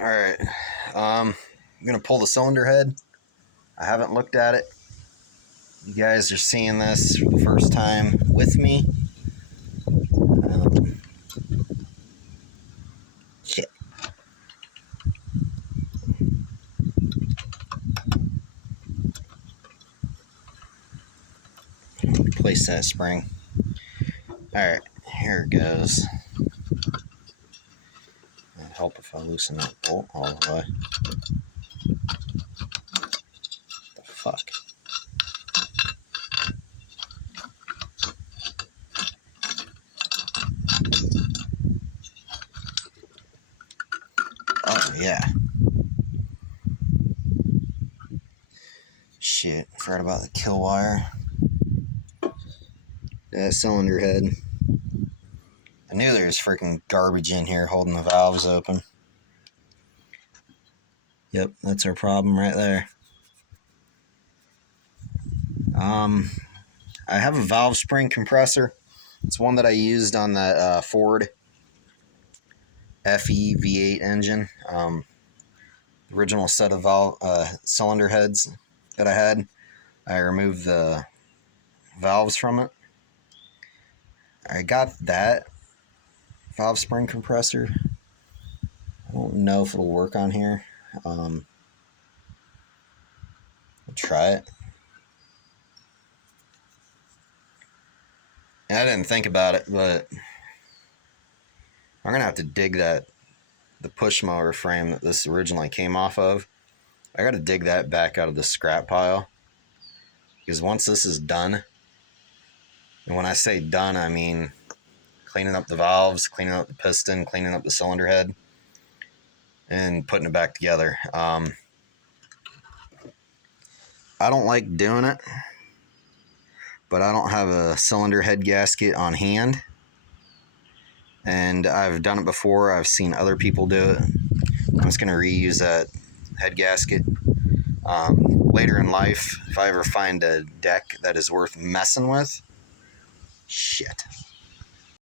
Alright, I'm going to pull the cylinder head. I haven't looked at it. You guys are seeing this for the first time with me. Shit. Replace that spring. Alright, here it goes. It'd help if I loosen that bolt all the way. The fuck? Oh, yeah. Shit, forgot about the kill wire. That cylinder head. I knew there was freaking garbage in here holding the valves open. Yep, that's our problem right there. I have a valve spring compressor. It's one that I used on that Ford FE V8 engine. Original set of cylinder heads that I had. I removed the valves from it. I got that valve spring compressor. I don't know if it'll work on here. I'll try it. And I didn't think about it, but I'm gonna have to dig the push mower frame that this originally came off of. I gotta dig that back out of the scrap pile, because once this is done, and when I say done, I mean cleaning up the valves, cleaning up the piston, cleaning up the cylinder head, and putting it back together. I don't like doing it, but I don't have a cylinder head gasket on hand, and I've done it before. I've seen other people do it. I'm just going to reuse that head gasket. Later in life, if I ever find a deck that is worth messing with, shit.